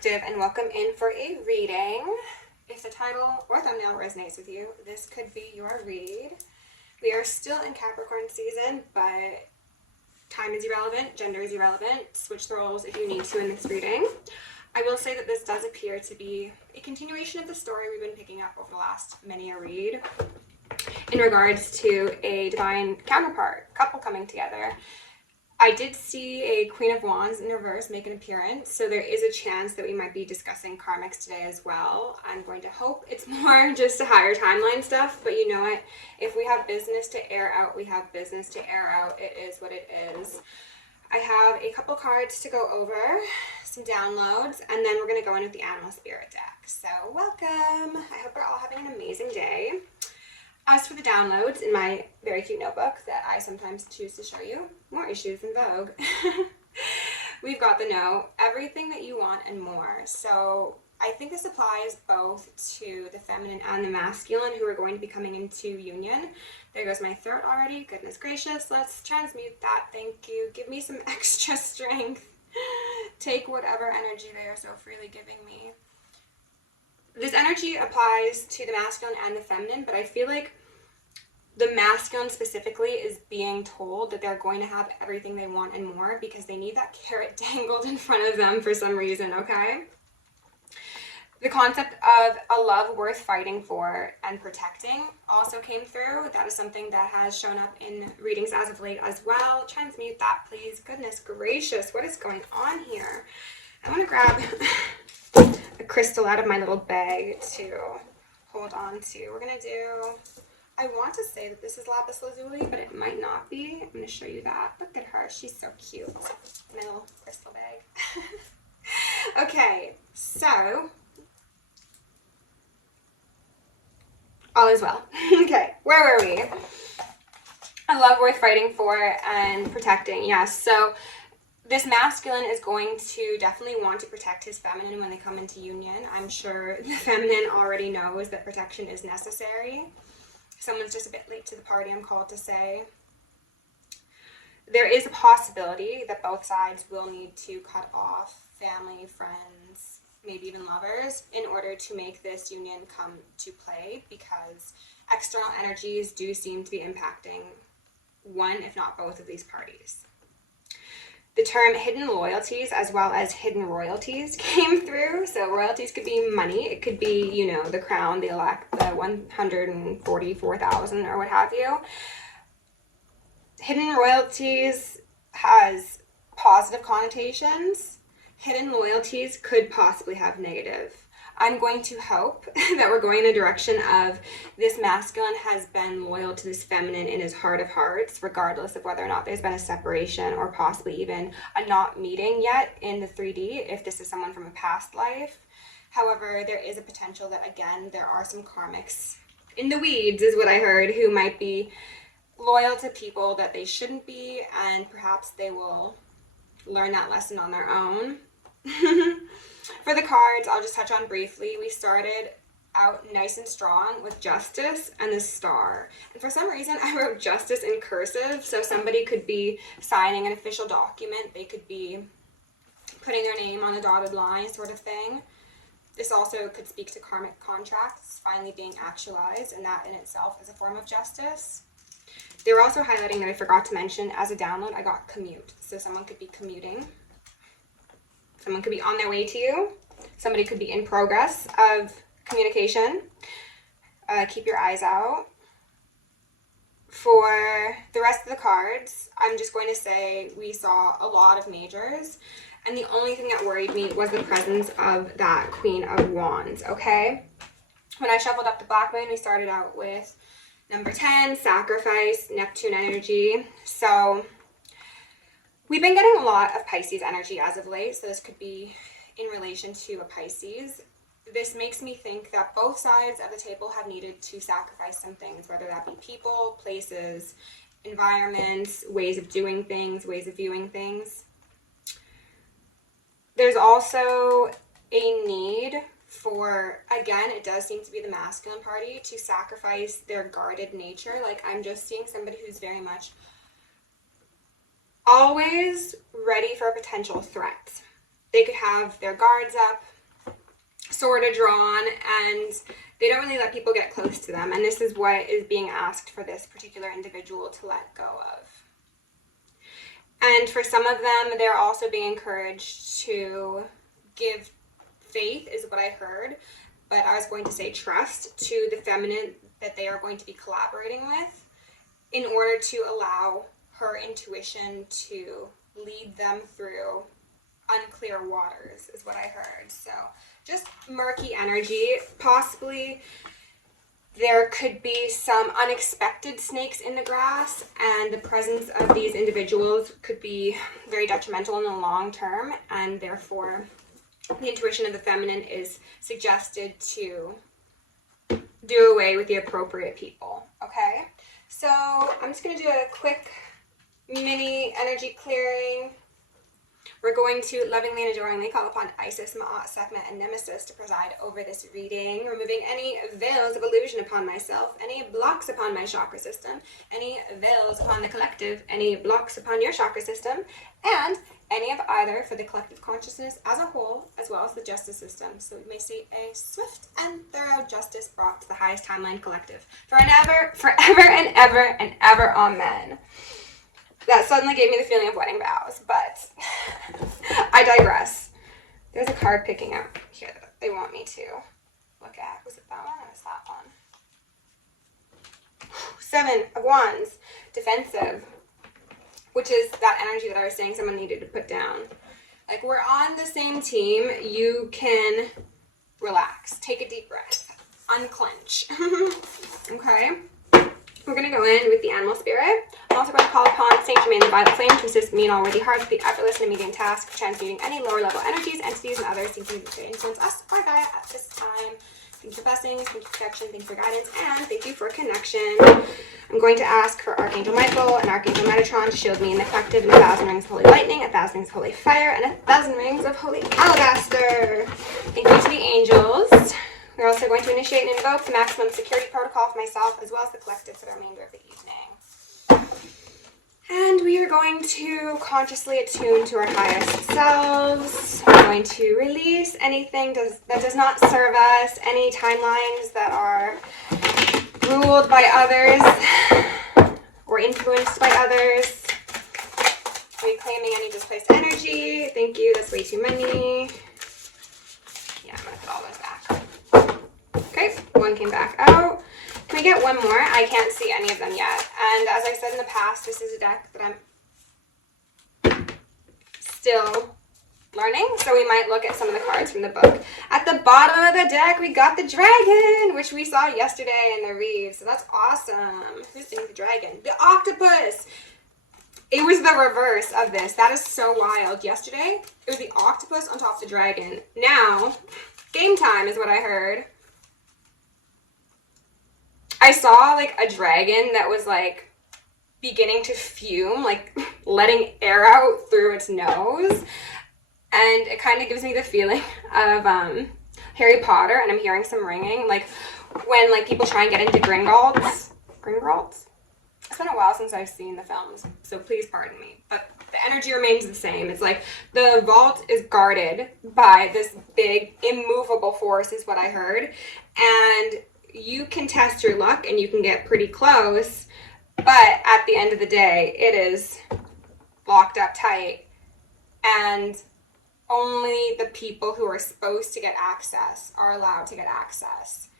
Collective, and welcome in for a reading. If the title or thumbnail resonates with you, this could be your read. We are still in Capricorn season, but time is irrelevant, gender is irrelevant. Switch the roles if you need to in this reading. I will say that this does appear to be a continuation of the story we've been picking up over the last many a read in regards to a divine counterpart, couple coming together. I did see a Queen of Wands in reverse make an appearance, so there is a chance that we might be discussing karmics today as well. I'm going to hope it's more just a higher timeline stuff, but you know what? If we have business to air out, we have business to air out. It is what it is. I have a couple cards to go over, some downloads, and then we're going to go in with the Animal Spirit deck. So welcome! I hope you're all having an amazing day. As for the downloads in my very cute notebook that I sometimes choose to show you, more issues in vogue, we've got the note, everything that you want and more. So I think this applies both to the feminine and the masculine who are going to be coming into union. There goes my throat already. Goodness gracious. Let's transmute that. Thank you. Give me some extra strength. Take whatever energy they are so freely giving me. This energy applies to the masculine and the feminine, but I feel like the masculine specifically is being told that they're going to have everything they want and more because they need that carrot dangled in front of them for some reason, okay? The concept of a love worth fighting for and protecting also came through. That is something that has shown up in readings as of late as well. Transmute that, please. Goodness gracious, what is going on here? I want to grab a crystal out of my little bag to hold on to. We're going to do, I want to say that this is lapis lazuli, but it might not be. I'm going to show you that. Look at her. She's so cute. My little crystal bag. Okay, so all is well. Okay, where were we? A love worth fighting for and protecting. Yes, so this masculine is going to definitely want to protect his feminine when they come into union. I'm sure the feminine already knows that protection is necessary. Someone's just a bit late to the party, I'm called to say. There is a possibility that both sides will need to cut off family, friends, maybe even lovers in order to make this union come to play, because external energies do seem to be impacting one, if not both of these parties. The term hidden loyalties as well as hidden royalties came through. So royalties could be money. It could be, you know, the crown, the elect, the 144,000 or what have you. Hidden royalties has positive connotations. Hidden loyalties could possibly have negative. I'm going to hope that we're going in a direction of this masculine has been loyal to this feminine in his heart of hearts, regardless of whether or not there's been a separation or possibly even a not meeting yet in the 3D, if this is someone from a past life. However, there is a potential that, again, there are some karmics in the weeds, is what I heard, who might be loyal to people that they shouldn't be, and perhaps they will learn that lesson on their own. For the cards, I'll just touch on briefly. We started out nice and strong with Justice and the Star. And for some reason, I wrote Justice in cursive, so somebody could be signing an official document. They could be putting their name on a dotted line sort of thing. This also could speak to karmic contracts finally being actualized, and that in itself is a form of justice. They were also highlighting that I forgot to mention, as a download, I got commute. So someone could be commuting. Someone could be on their way to you. Somebody could be in progress of communication. Keep your eyes out. For the rest of the cards, I'm just going to say we saw a lot of majors. And the only thing that worried me was the presence of that Queen of Wands, okay? When I shuffled up the Black Moon, we started out with number 10, Sacrifice, Neptune energy. So we've been getting a lot of Pisces energy as of late, so this could be in relation to a Pisces. This makes me think that both sides of the table have needed to sacrifice some things, whether that be people, places, environments, ways of doing things, ways of viewing things. There's also a need for, again, it does seem to be the masculine party, to sacrifice their guarded nature. Like, I'm just seeing somebody who's very much always ready for a potential threat. they could have their guards up, sort of drawn, and they don't really let people get close to them. And this is what is being asked for this particular individual to let go of. And for some of them, they're also being encouraged to give faith, is what I heard, but I was going to say trust, to the feminine that they are going to be collaborating with, in order to allow her intuition to lead them through unclear waters, is what I heard. So just murky energy. Possibly there could be some unexpected snakes in the grass, and the presence of these individuals could be very detrimental in the long term, and therefore the intuition of the feminine is suggested to do away with the appropriate people. Okay, so I'm just going to do a quick mini energy clearing. We're going to lovingly and adoringly call upon Isis, Ma'at, Sekhmet, and Nemesis to preside over this reading, removing any veils of illusion upon myself, any blocks upon my chakra system, any veils upon the collective, any blocks upon your chakra system, and any of either for the collective consciousness as a whole, as well as the justice system. So we may see a swift and thorough justice brought to the highest timeline collective. Forever and ever and ever, amen. That suddenly gave me the feeling of wedding vows, but I digress. There's a card picking up here that they want me to look at. Was it that one or was that one? 7 of Wands, defensive, which is that energy that I was saying someone needed to put down. Like, we're on the same team. You can relax. Take a deep breath. Unclench. Okay? We're going to go in with the animal spirit. I'm also going to call upon Saint Germain the Violet Flame to assist me in all worthy hearts with the effortless and immediate task of transmuting any lower level energies, entities, and others seeking to influence us or Gaia at this time. Thank you for blessings, thank you for protection, thank you for guidance, and thank you for connection. I'm going to ask for Archangel Michael and Archangel Metatron to shield me in the collective in 1,000 rings of holy lightning, 1,000 rings of holy fire, and 1,000 rings of holy alabaster. Thank you to the angels. We're also going to initiate and invoke the maximum security protocol for myself as well as the collective for the remainder of the evening. And we are going to consciously attune to our highest selves. We're going to release anything that does not serve us, any timelines that are ruled by others or influenced by others. Reclaiming any displaced energy. Thank you, that's way too many. Yeah, I'm going to put all those back. Okay, one came back out. Can we get one more? I can't see any of them yet. And as I said in the past, this is a deck that I'm still learning. So we might look at some of the cards from the book. At the bottom of the deck, we got the dragon, which we saw yesterday in the read. So that's awesome. Who's beneath the dragon? The octopus. It was the reverse of this. That is so wild. Yesterday, it was the octopus on top of the dragon. Now, game time is what I heard. I saw like a dragon that was like beginning to fume, like letting air out through its nose. And it kind of gives me the feeling of Harry Potter, and I'm hearing some ringing. Like when like people try and get into Gringotts. Gringotts? It's been a while since I've seen the films, so please pardon me. But the energy remains the same. It's like the vault is guarded by this big immovable force is what I heard. And you can test your luck and you can get pretty close, but at the end of the day, it is locked up tight, and only the people who are supposed to get access are allowed to get access.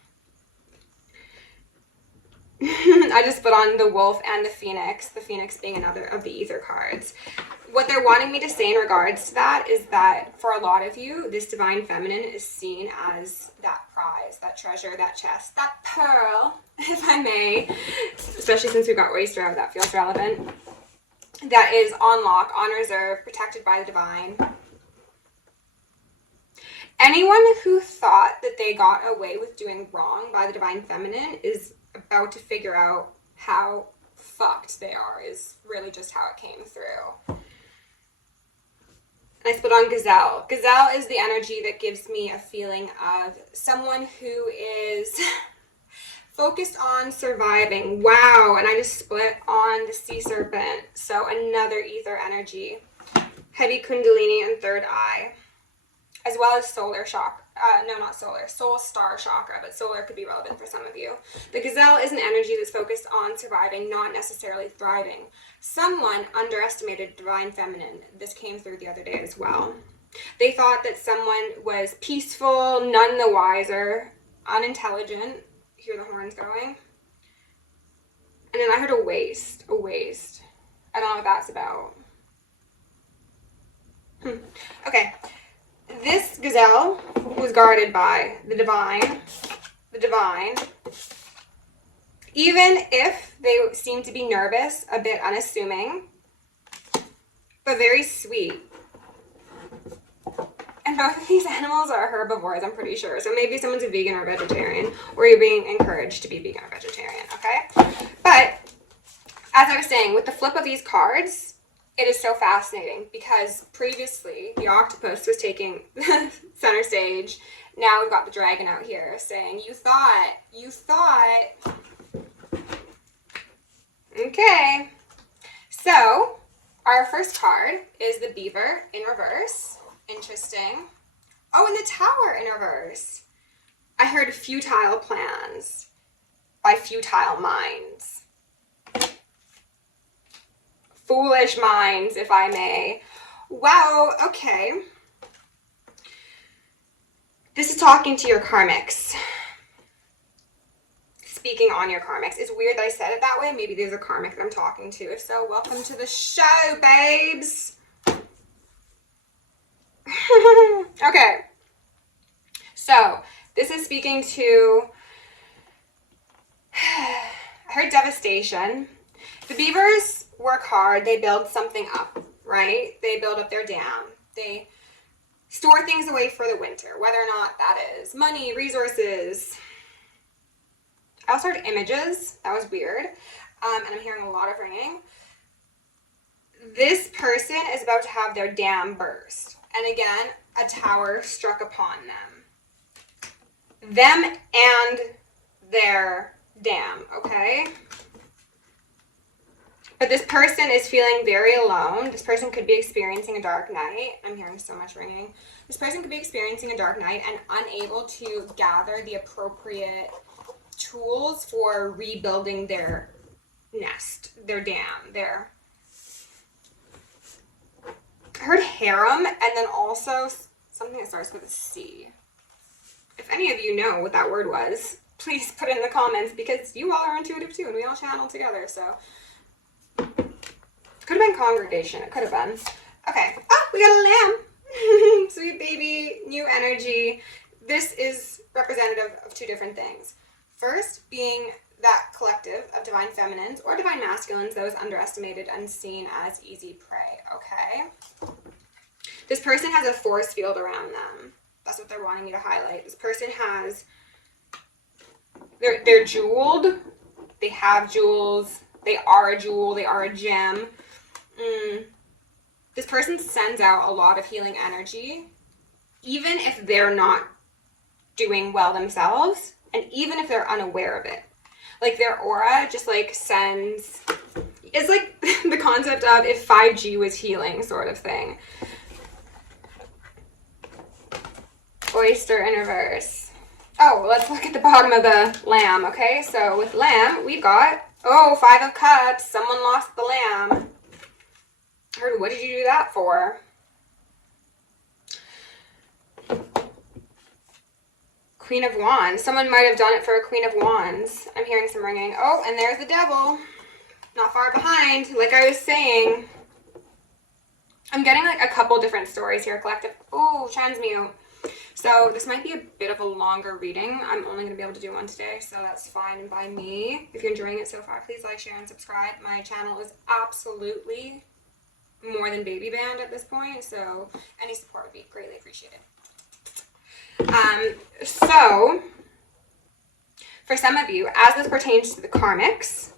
I just put on the wolf and the phoenix being another of the ether cards. What they're wanting me to say in regards to that is that for a lot of you, this divine feminine is seen as that prize, that treasure, that chest, that pearl, if I may, especially since we've got oyster out, that feels relevant, that is on lock, on reserve, protected by the divine. Anyone who thought that they got away with doing wrong by the divine feminine is about to figure out how fucked they are, is really just how it came through. I split on Gazelle. Gazelle is the energy that gives me a feeling of someone who is focused on surviving. Wow, and I just split on the Sea Serpent. So another ether energy. Heavy Kundalini and third eye. well as solar chakra. No, not solar. Soul star chakra, but solar could be relevant for some of you. The gazelle is an energy that's focused on surviving, not necessarily thriving. Someone underestimated divine feminine. This came through the other day as well. They thought that someone was peaceful, none the wiser, unintelligent. Hear the horns going. And then I heard a waste. A waste. I don't know what that's about. Okay. This gazelle was guarded by the divine. The divine. Even if they seem to be nervous, a bit unassuming, but very sweet. And both of these animals are herbivores, I'm pretty sure. So maybe someone's a vegan or vegetarian, or you're being encouraged to be vegan or vegetarian, okay? But as I was saying, with the flip of these cards, it is so fascinating because previously the octopus was taking center stage. Now we've got the dragon out here saying, you thought. Okay. So our first card is the beaver in reverse. Interesting. Oh, and the tower in reverse. I heard futile plans by futile minds. Foolish minds, if I may. Wow, okay. This is talking to your karmics. Speaking on your karmics. It's weird that I said it that way. Maybe there's a karmic that I'm talking to. If so, welcome to the show, babes. Okay. So, this is speaking to... I heard devastation. The beavers work hard. They build something up, right? They build up their dam. They store things away for the winter, whether or not that is money, resources. I also heard images. That was weird. And I'm hearing a lot of ringing. This person is about to have their dam burst. And again, a tower struck upon them. Them and their dam, okay? But this person is feeling very alone. This person could be experiencing a dark night. I'm hearing so much ringing. This person could be experiencing a dark night and unable to gather the appropriate tools for rebuilding their nest, their dam, their... I heard harem and then also something that starts with a C. If any of you know what that word was, please put it in the comments because you all are intuitive too and we all channel together, so... Could have been congregation. It could have been. Okay. Oh, we got a lamb. Sweet baby, new energy. This is representative of two different things. First, being that collective of divine feminines or divine masculines, those underestimated and seen as easy prey, okay? This person has a force field around them. That's what they're wanting me to highlight. This person has... They're jeweled. They have jewels. They are a jewel. They are a gem. This person sends out a lot of healing energy, even if they're not doing well themselves, and even if they're unaware of it. Like their aura just like sends, it's like the concept of if 5G was healing sort of thing. Oyster in reverse. Oh, let's look at the bottom of the lamb, okay? So with lamb, we've got, oh, 5 of cups. Someone lost the lamb. I heard, what did you do that for? Queen of Wands. Someone might have done it for a Queen of Wands. I'm hearing some ringing. Oh, and there's the devil. Not far behind. Like I was saying. I'm getting like a couple different stories here, collective. Oh, transmute. So this might be a bit of a longer reading. I'm only going to be able to do one today, so that's fine by me. If you're enjoying it so far, please like, share, and subscribe. My channel is absolutely more than baby band at this point, so any support would be greatly appreciated. So for some of you, as this pertains to the karmics,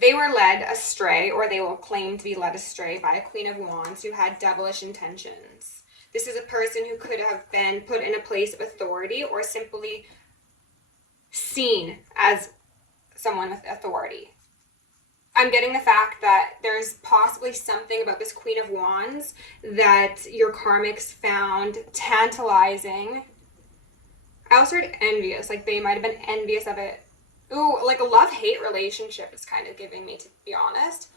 they were led astray, or they will claim to be led astray by a Queen of Wands who had devilish intentions. This is a person who could have been put in a place of authority or simply seen as someone with authority. I'm getting the fact that there's possibly something about this Queen of Wands that your karmics found tantalizing. I also heard envious, like they might have been envious of it. Ooh, like a love-hate relationship is kind of giving me, to be honest.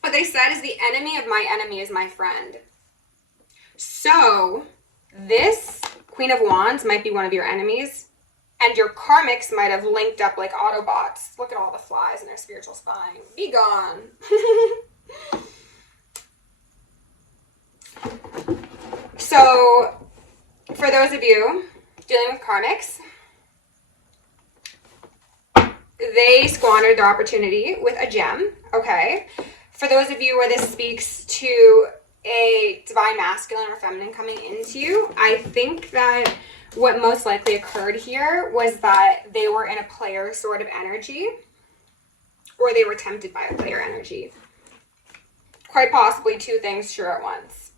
What they said is the enemy of my enemy is my friend. So this Queen of Wands might be one of your enemies, and your karmics might have linked up like Autobots. Look at all the flies in their spiritual spine. Be gone. So for those of you dealing with karmics, they squandered their opportunity with a gem, okay? For those of you where this speaks to a divine masculine or feminine coming into you, I think that what most likely occurred here was that they were in a player sort of energy, or they were tempted by a player energy. Quite possibly two things true at once.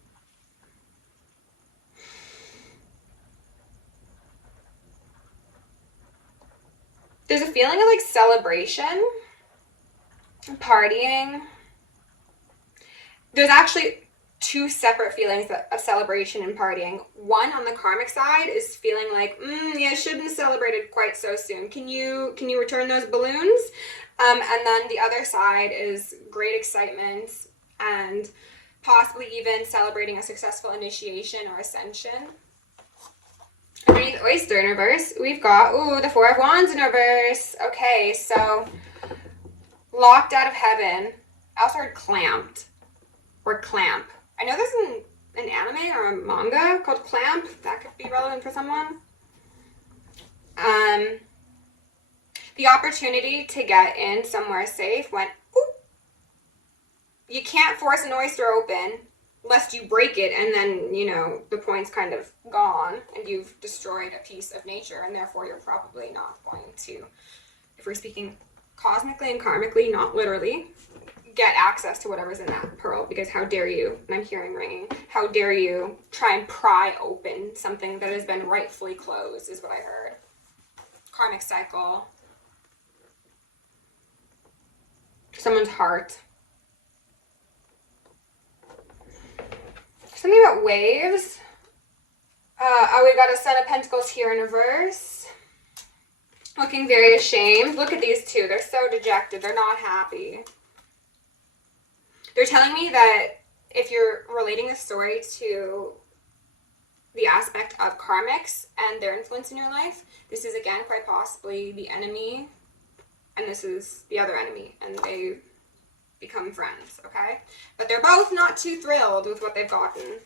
There's a feeling of like celebration, partying. There's actually two separate feelings of celebration and partying. One on the karmic side is feeling like, yeah, I shouldn't have celebrated quite so soon. Can you return those balloons? And then the other side is great excitement and possibly even celebrating a successful initiation or ascension. Underneath Oyster in reverse, we've got, the Four of Wands in reverse. Okay, so locked out of heaven. I also heard clamped or clamp. I know there's an anime or a manga called Clamp. That could be relevant for someone. The opportunity to get in somewhere safe went, ooh. You can't force an oyster open lest you break it, and then, the point's kind of gone, and you've destroyed a piece of nature, and therefore you're probably not going to, if we're speaking cosmically and karmically, not literally, get access to whatever's in that pearl, because how dare you, and I'm hearing ringing, how dare you try and pry open something that has been rightfully closed, is what I heard. Karmic cycle. Someone's heart. Something about waves. We got a Son of Pentacles here in reverse. Looking very ashamed. Look at these two. They're so dejected. They're not happy. They're telling me that if you're relating this story to the aspect of karmics and their influence in your life, this is again quite possibly the enemy, and this is the other enemy, and they become friends, okay? But they're both not too thrilled with what they've gotten.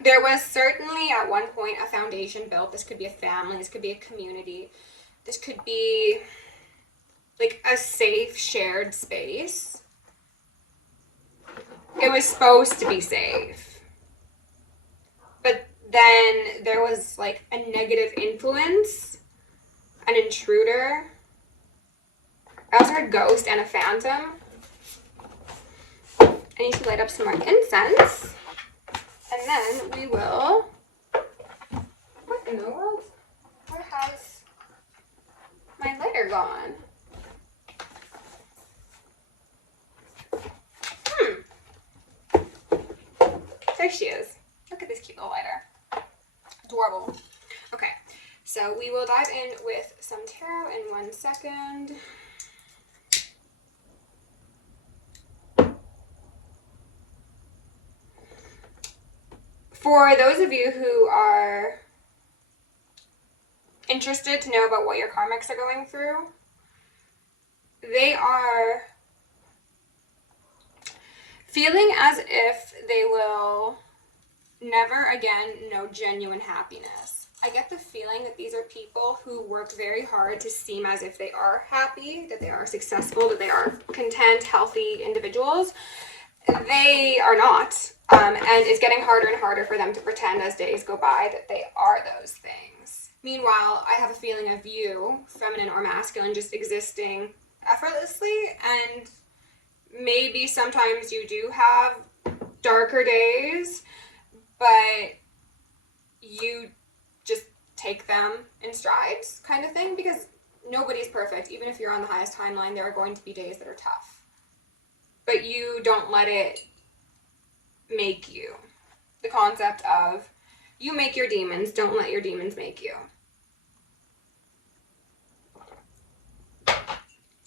There was certainly at one point a foundation built. This could be a family, this could be a community, this could be like a safe shared space. It was supposed to be safe. But then there was like a negative influence, an intruder. I also heard ghost and a phantom. I need to light up some more incense. And then we will... What in the world? Where has my lighter gone? There she is. Look at this cute little lighter. Adorable. Okay, so we will dive in with some tarot in 1 second. For those of you who are interested to know about what your karmics are going through, they are feeling as if they will never again know genuine happiness. I get the feeling that these are people who work very hard to seem as if they are happy, that they are successful, that they are content, healthy individuals. They are not. And it's getting harder and harder for them to pretend as days go by that they are those things. Meanwhile, I have a feeling of you, feminine or masculine, just existing effortlessly, and maybe sometimes you do have darker days, but you just take them in strides kind of thing, because nobody's perfect. Even if you're on the highest timeline, there are going to be days that are tough. But you don't let it make you. The concept of you make your demons, don't let your demons make you.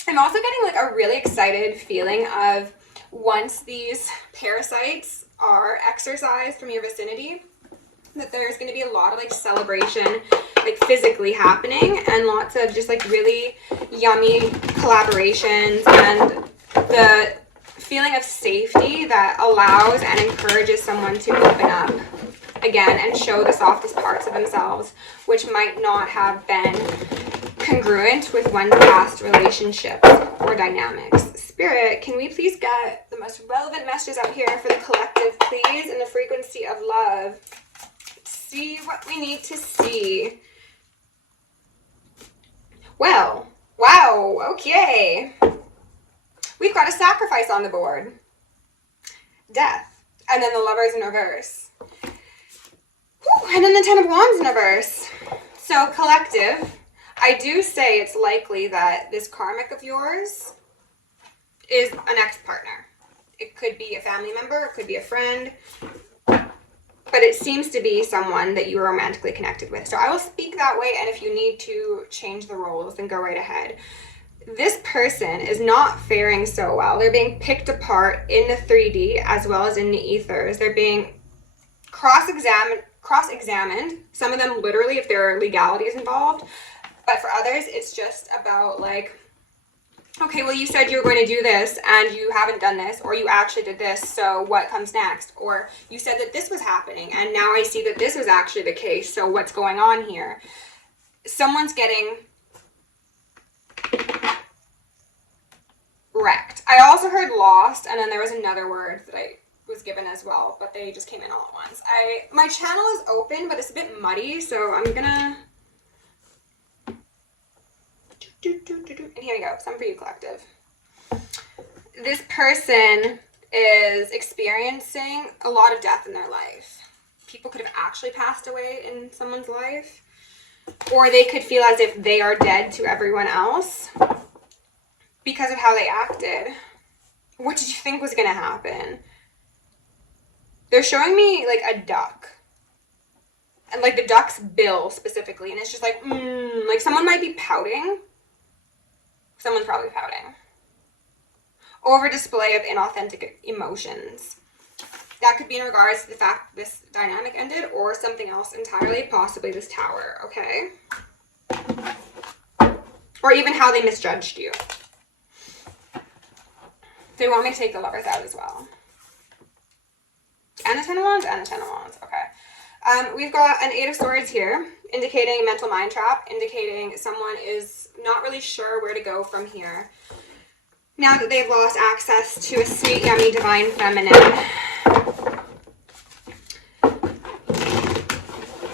I'm also getting like a really excited feeling of once these parasites are exorcised from your vicinity, that there's going to be a lot of like celebration, like physically happening, and lots of just like really yummy collaborations, and the feeling of safety that allows and encourages someone to open up again and show the softest parts of themselves, which might not have been congruent with one's past relationships or dynamics. Spirit, can we please get the most relevant messages out here for the collective, please, in the frequency of love? See what we need to see. Well, wow, okay. We've got a sacrifice on the board. Death. And then the Lovers in reverse. Whew, and then the Ten of Wands in reverse. So, collective, I do say it's likely that this karmic of yours is an ex-partner. It could be a family member, it could be a friend, but it seems to be someone that you are romantically connected with. So I will speak that way, and if you need to change the roles, then go right ahead. This person is not faring so well. They're being picked apart in the 3D as well as in the ethers. They're being cross-examined, some of them literally if there are legalities involved, but for others it's just about like, okay, well, you said you were going to do this and you haven't done this, or you actually did this, so what comes next? Or you said that this was happening and now I see that this was actually the case, so what's going on here? Someone's getting wrecked. I also heard lost, and then there was another word that I was given as well, but they just came in all at once. My channel is open, but it's a bit muddy, so I'm gonna... And here we go, some for you, collective. This person is experiencing a lot of death in their life. People could have actually passed away in someone's life, or they could feel as if they are dead to everyone else because of how they acted. What did you think was going to happen? They're showing me like a duck, and like the duck's bill specifically, and it's just like, like someone might be pouting. Someone's probably pouting. Over display of inauthentic emotions. That could be in regards to the fact this dynamic ended, or something else entirely, possibly this tower, okay? Or even how they misjudged you. They want me to take the Lovers out as well. And the Ten of Wands, and the Ten of Wands, okay. We've got an Eight of Swords here, indicating a mental mind trap, indicating someone is not really sure where to go from here. Now that they've lost access to a sweet, yummy, divine feminine.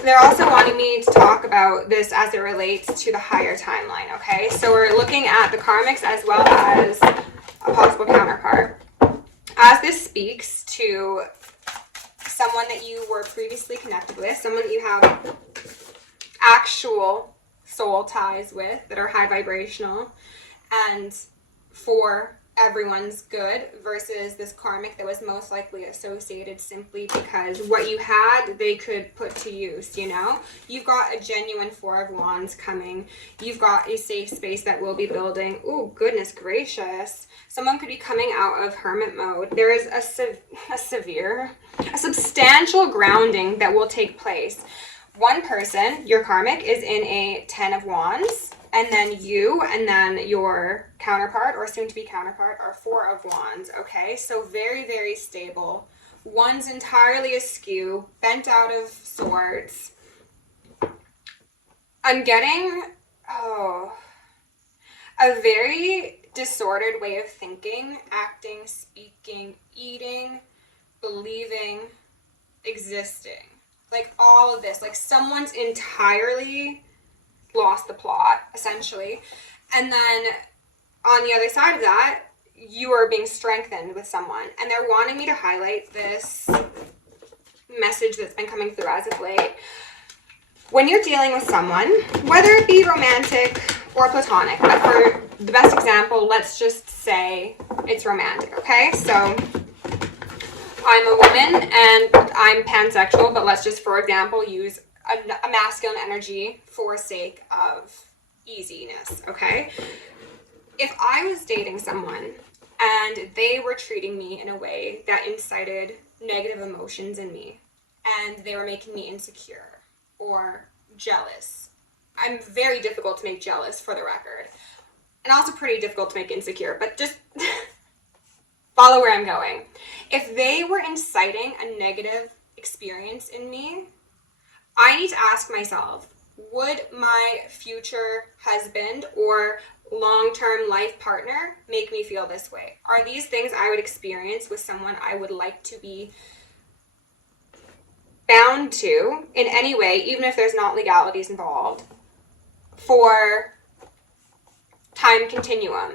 They're also wanting me to talk about this as it relates to the higher timeline, okay? So we're looking at the karmics as well as a possible counterpart. As this speaks to someone that you were previously connected with, someone that you have actual soul ties with that are high vibrational and for everyone's good, versus this karmic that was most likely associated simply because what you had they could put to use, you know? You've got a genuine Four of Wands coming. You've got a safe space that will be building. Oh, goodness gracious. Someone could be coming out of hermit mode. There is a substantial grounding that will take place. One person, your karmic, is in a 10 of Wands, and then you and then your counterpart or soon-to-be counterpart are 4 of Wands, okay? So very, very stable. One's entirely askew, bent out of sorts. I'm getting, a very disordered way of thinking, acting, speaking, eating, believing, existing. Like all of this, like someone's entirely lost the plot, essentially. And then on the other side of that, you are being strengthened with someone. And they're wanting me to highlight this message that's been coming through as of late. When you're dealing with someone, whether it be romantic, or platonic. But for the best example, let's just say it's romantic, okay? So I'm a woman and I'm pansexual, but let's just, for example, use a masculine energy for sake of easiness, okay? If I was dating someone and they were treating me in a way that incited negative emotions in me, and they were making me insecure or jealous. I'm very difficult to make jealous, for the record. And also pretty difficult to make insecure, but just follow where I'm going. If they were inciting a negative experience in me, I need to ask myself, would my future husband or long-term life partner make me feel this way? Are these things I would experience with someone I would like to be bound to in any way, even if there's not legalities involved, for time continuum?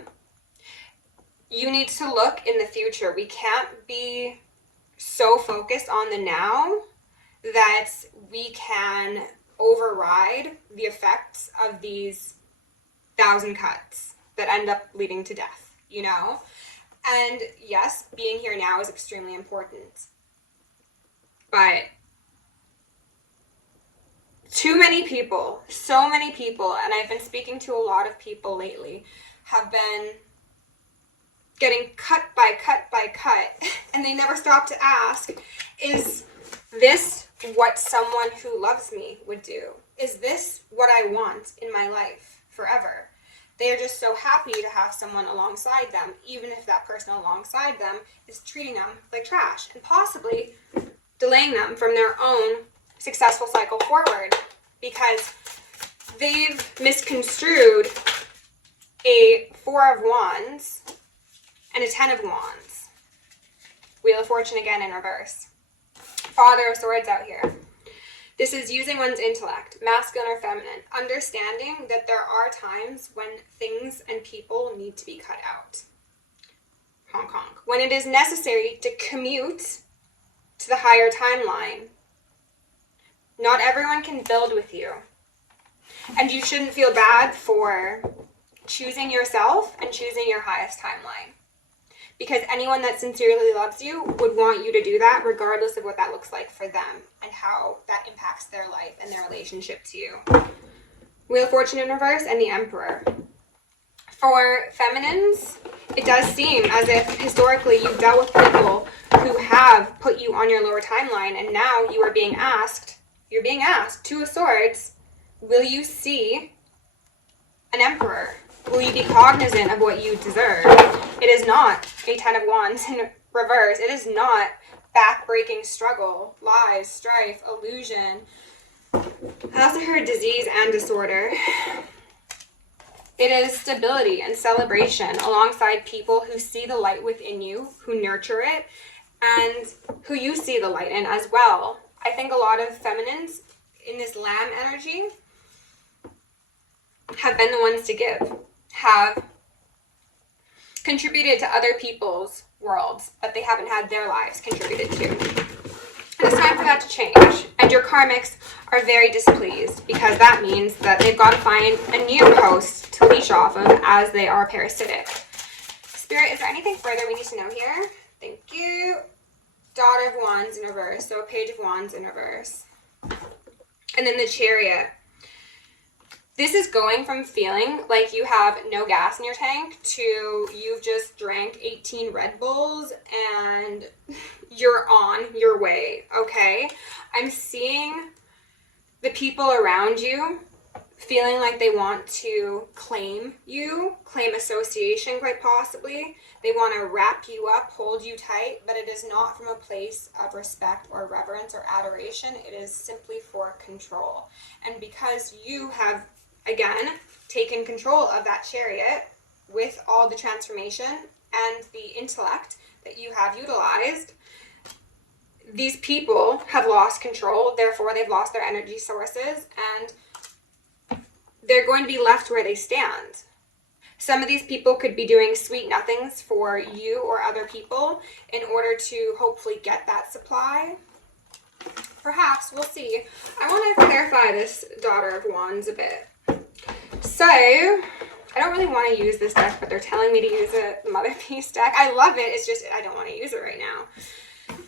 You need to look in the future. We can't be so focused on the now that we can override the effects of these 1,000 cuts that end up leading to death, you know? And yes, being here now is extremely important. But too many people, so many people, and I've been speaking to a lot of people lately, have been getting cut by cut by cut, and they never stop to ask, is this what someone who loves me would do? Is this what I want in my life forever? They are just so happy to have someone alongside them, even if that person alongside them is treating them like trash and possibly delaying them from their own successful cycle forward because they've misconstrued a 4 of Wands and a 10 of Wands. Wheel of Fortune again in reverse. Father of Swords out here. This is using one's intellect, masculine or feminine, understanding that there are times when things and people need to be cut out. Honk honk. When it is necessary to commute to the higher timeline. Not everyone can build with you. And you shouldn't feel bad for choosing yourself and choosing your highest timeline. Because anyone that sincerely loves you would want you to do that regardless of what that looks like for them and how that impacts their life and their relationship to you. Wheel of Fortune in reverse and the Emperor. For feminines, it does seem as if historically you've dealt with people who have put you on your lower timeline and now you are being asked, Two of Swords, will you see an Emperor? Will you be cognizant of what you deserve? It is not a 10 of Wands in reverse. It is not back-breaking struggle, lies, strife, illusion. I also heard disease and disorder. It is stability and celebration alongside people who see the light within you, who nurture it, and who you see the light in as well. I think a lot of feminines in this Lamb energy have been the ones to give, have contributed to other people's worlds, but they haven't had their lives contributed to. And it's time for that to change. And your karmics are very displeased because that means that they've got to find a new host to leash off of as they are parasitic. Spirit, is there anything further we need to know here? Thank you. Daughter of Wands in reverse. So Page of Wands in reverse. And then the Chariot. This is going from feeling like you have no gas in your tank to you've just drank 18 Red Bulls and you're on your way, okay? I'm seeing the people around you feeling like they want to claim you, claim association quite possibly. They want to wrap you up, hold you tight, but it is not from a place of respect or reverence or adoration. It is simply for control. And because you have again, taken control of that Chariot with all the transformation and the intellect that you have utilized. These people have lost control, therefore they've lost their energy sources, and they're going to be left where they stand. Some of these people could be doing sweet nothings for you or other people in order to hopefully get that supply. Perhaps, we'll see. I want to clarify this Daughter of Wands a bit. So, I don't really want to use this deck, but they're telling me to use it, the Mother Peace deck. I love it, it's just I don't want to use it right now.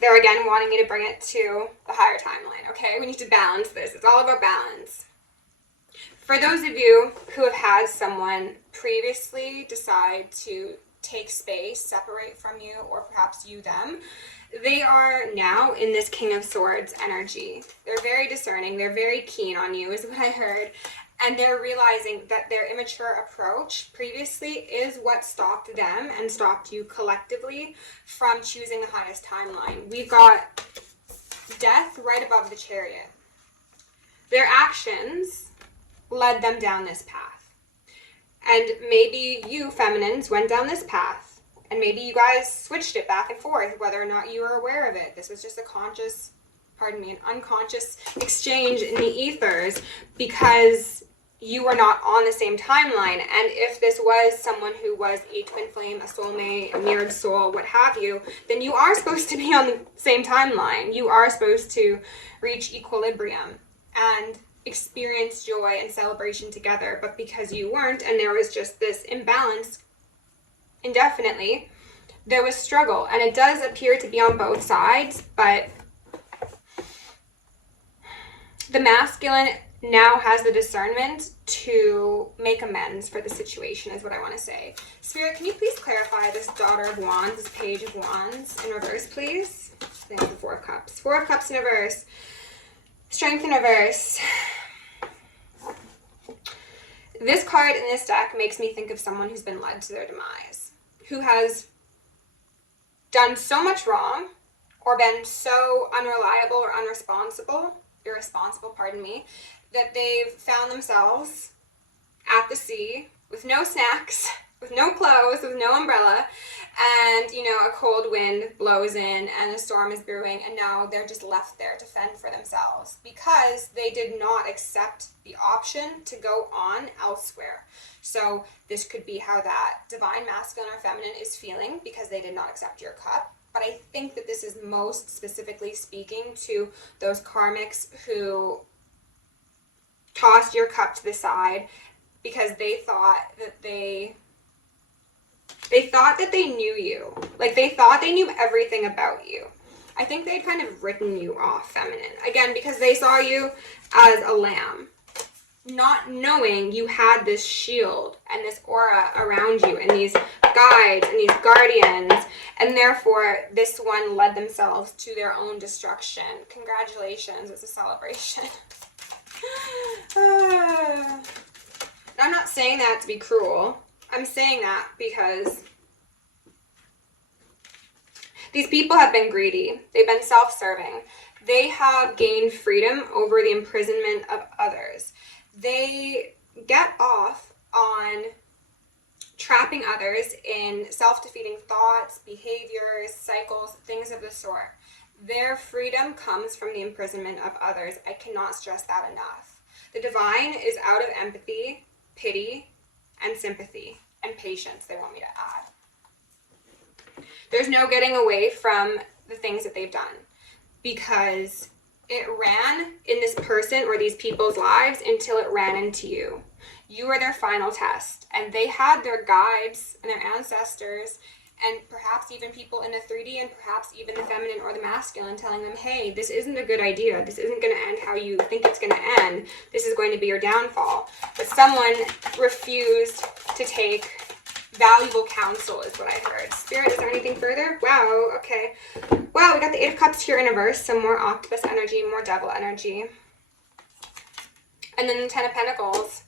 They're again wanting me to bring it to the higher timeline, okay? We need to balance this. It's all about balance. For those of you who have had someone previously decide to take space, separate from you, or perhaps you them, they are now in this King of Swords energy. They're very discerning. They're very keen on you, is what I heard. And they're realizing that their immature approach previously is what stopped them and stopped you collectively from choosing the highest timeline. We've got Death right above the Chariot. Their actions led them down this path. And maybe you, feminines, went down this path. And maybe you guys switched it back and forth, whether or not you were aware of it. This was just a conscious, an unconscious exchange in the ethers because you were not on the same timeline. And if this was someone who was a twin flame, a soulmate, a mirrored soul, what have you, then you are supposed to be on the same timeline. You are supposed to reach equilibrium and experience joy and celebration together. But because you weren't, and there was just this imbalance indefinitely, there was struggle. And it does appear to be on both sides, but the masculine now has the discernment to make amends for the situation, is what I want to say. Spirit, can you please clarify this Daughter of Wands, this Page of Wands in reverse, please? Thank you, Four of Cups. Four of Cups in reverse. Strength in reverse. This card in this deck makes me think of someone who's been led to their demise, who has done so much wrong or been so unreliable or irresponsible, pardon me, that they've found themselves at the sea with no snacks, with no clothes, with no umbrella, and, you know, a cold wind blows in and a storm is brewing, and now they're just left there to fend for themselves because they did not accept the option to go on elsewhere. So this could be how that divine masculine or feminine is feeling because they did not accept your cup. But I think that this is most specifically speaking to those karmics who tossed your cup to the side because they thought that they knew you. Like, they thought they knew everything about you. I think they'd kind of written you off, feminine. Again, because they saw you as a lamb, not knowing you had this shield and this aura around you and these guides and these guardians, and therefore this one led themselves to their own destruction. Congratulations, it's a celebration. I'm not saying that to be cruel. I'm saying that because these people have been greedy. They've been self-serving. They have gained freedom over the imprisonment of others. They get off on trapping others in self-defeating thoughts, behaviors, cycles, things of the sort. Their freedom comes from the imprisonment of others. I cannot stress that enough. The divine is out of empathy, pity, and sympathy, and patience, they want me to add. There's no getting away from the things that they've done because it ran in this person or these people's lives until it ran into you. You were their final test, and they had their guides and their ancestors and perhaps even people in the 3D and perhaps even the feminine or the masculine telling them, hey, this isn't a good idea. This isn't going to end how you think it's going to end. This is going to be your downfall. But someone refused to take valuable counsel is what I heard. Spirit, is there anything further? Wow, okay. Wow, we got the Eight of Cups here in reverse. Some more octopus energy, more devil energy. And then the Ten of Pentacles.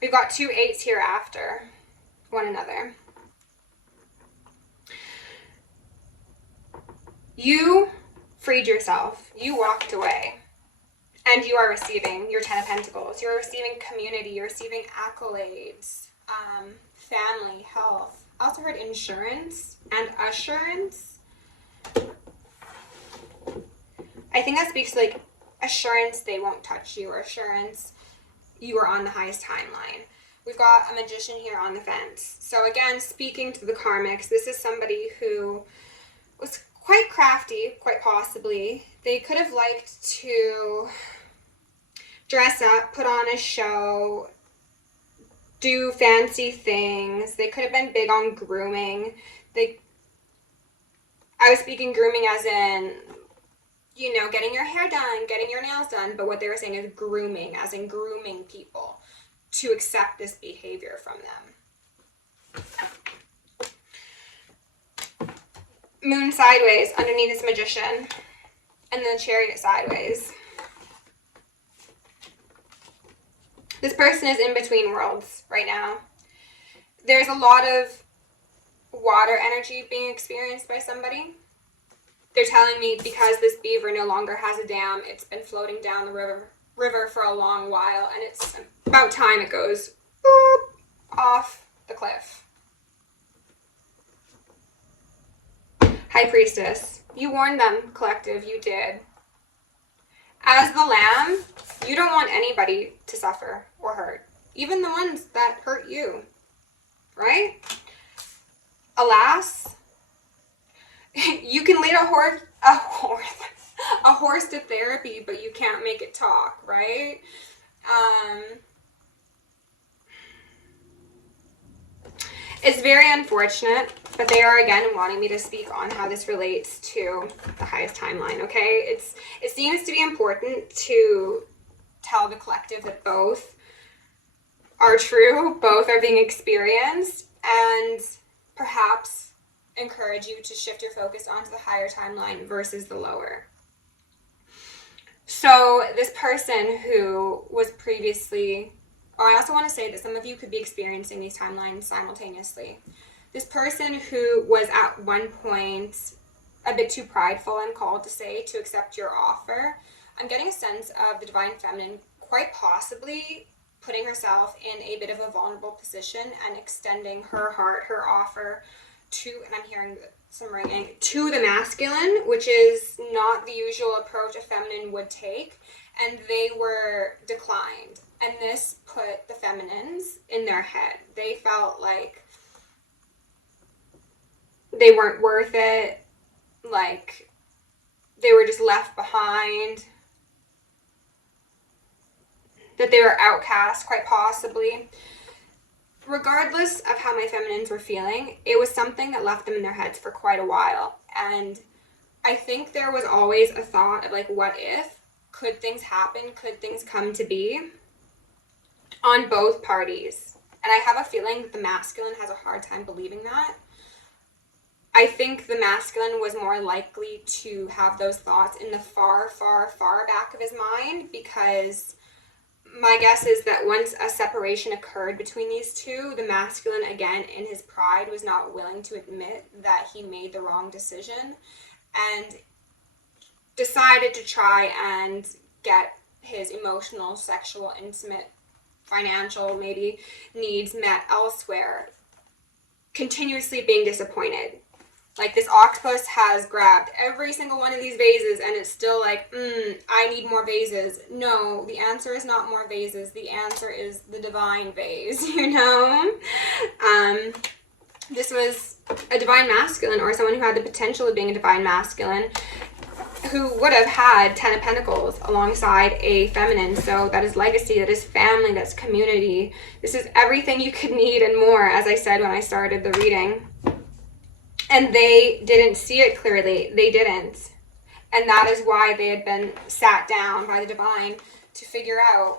We've got two eights here after one another. You freed yourself. You walked away. And you are receiving your Ten of Pentacles. You're receiving community. You're receiving accolades, family, health. I also heard insurance and assurance. I think that speaks to, like, assurance they won't touch you, or assurance you are on the highest timeline. We've got a Magician here on the fence. So again, speaking to the karmics, this is somebody who was quite crafty, quite possibly. They could have liked to dress up, put on a show, do fancy things. They could have been big on grooming. I was speaking grooming as in, you know, getting your hair done, getting your nails done, but what they were saying is grooming, as in grooming people to accept this behavior from them. Moon sideways underneath this Magician, and then Chariot sideways. This person is in between worlds right now. There's a lot of water energy being experienced by somebody. They're telling me because this beaver no longer has a dam, it's been floating down the river for a long while, and it's about time it goes boop, off the cliff. High Priestess, you warned them, collective, you did. As the Lamb, you don't want anybody to suffer or hurt, even the ones that hurt you, right? Alas, you can lead a horse to therapy, but you can't make it talk, right? It's very unfortunate, but they are again wanting me to speak on how this relates to the highest timeline, okay? It seems to be important to tell the collective that both are true, both are being experienced, and perhaps encourage you to shift your focus onto the higher timeline versus the lower. So this person who was previously, I also want to say that some of you could be experiencing these timelines simultaneously. This person who was at one point a bit too prideful and called to say to accept your offer, I'm getting a sense of the Divine Feminine quite possibly putting herself in a bit of a vulnerable position and extending her heart, her offer to, and I'm hearing some ringing, to the masculine, which is not the usual approach a feminine would take, and they were declined. And this put the feminines in their head. They felt like they weren't worth it, like they were just left behind, that they were outcast, quite possibly. Regardless of how my feminines were feeling, it was something that left them in their heads for quite a while. And I think there was always a thought of like, what if? Could things happen? Could things come to be? On both parties. And I have a feeling that the masculine has a hard time believing that. I think the masculine was more likely to have those thoughts in the far, far, far back of his mind, because my guess is that once a separation occurred between these two, the masculine, again, in his pride, was not willing to admit that he made the wrong decision and decided to try and get his emotional, sexual, intimate, financial, maybe, needs met elsewhere, continuously being disappointed. Like, this octopus has grabbed every single one of these vases and it's still like, I need more vases. No, the answer is not more vases. The answer is the divine vase, you know? This was a divine masculine, or someone who had the potential of being a divine masculine, who would have had 10 of Pentacles alongside a feminine. So that is legacy, that is family, that's community. This is everything you could need and more, as I said when I started the reading. And they didn't see it clearly. They didn't. And that is why they had been sat down by the divine to figure out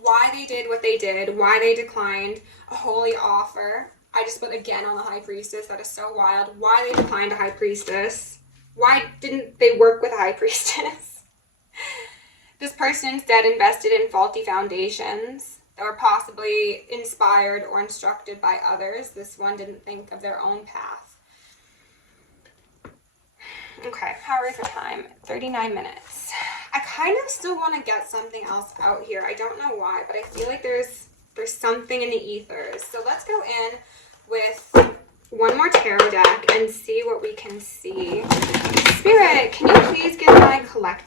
why they did what they did, why they declined a holy offer. I just put again on the High Priestess. That is so wild. Why they declined a High Priestess. Why didn't they work with a High Priestess? This person instead invested in faulty foundations that were possibly inspired or instructed by others. This one didn't think of their own path. Okay, how are we for time? 39 minutes. I kind of still want to get something else out here. I don't know why, but I feel like there's something in the ethers. So let's go in with one more tarot deck and see what we can see. Spirit, can you please give my collective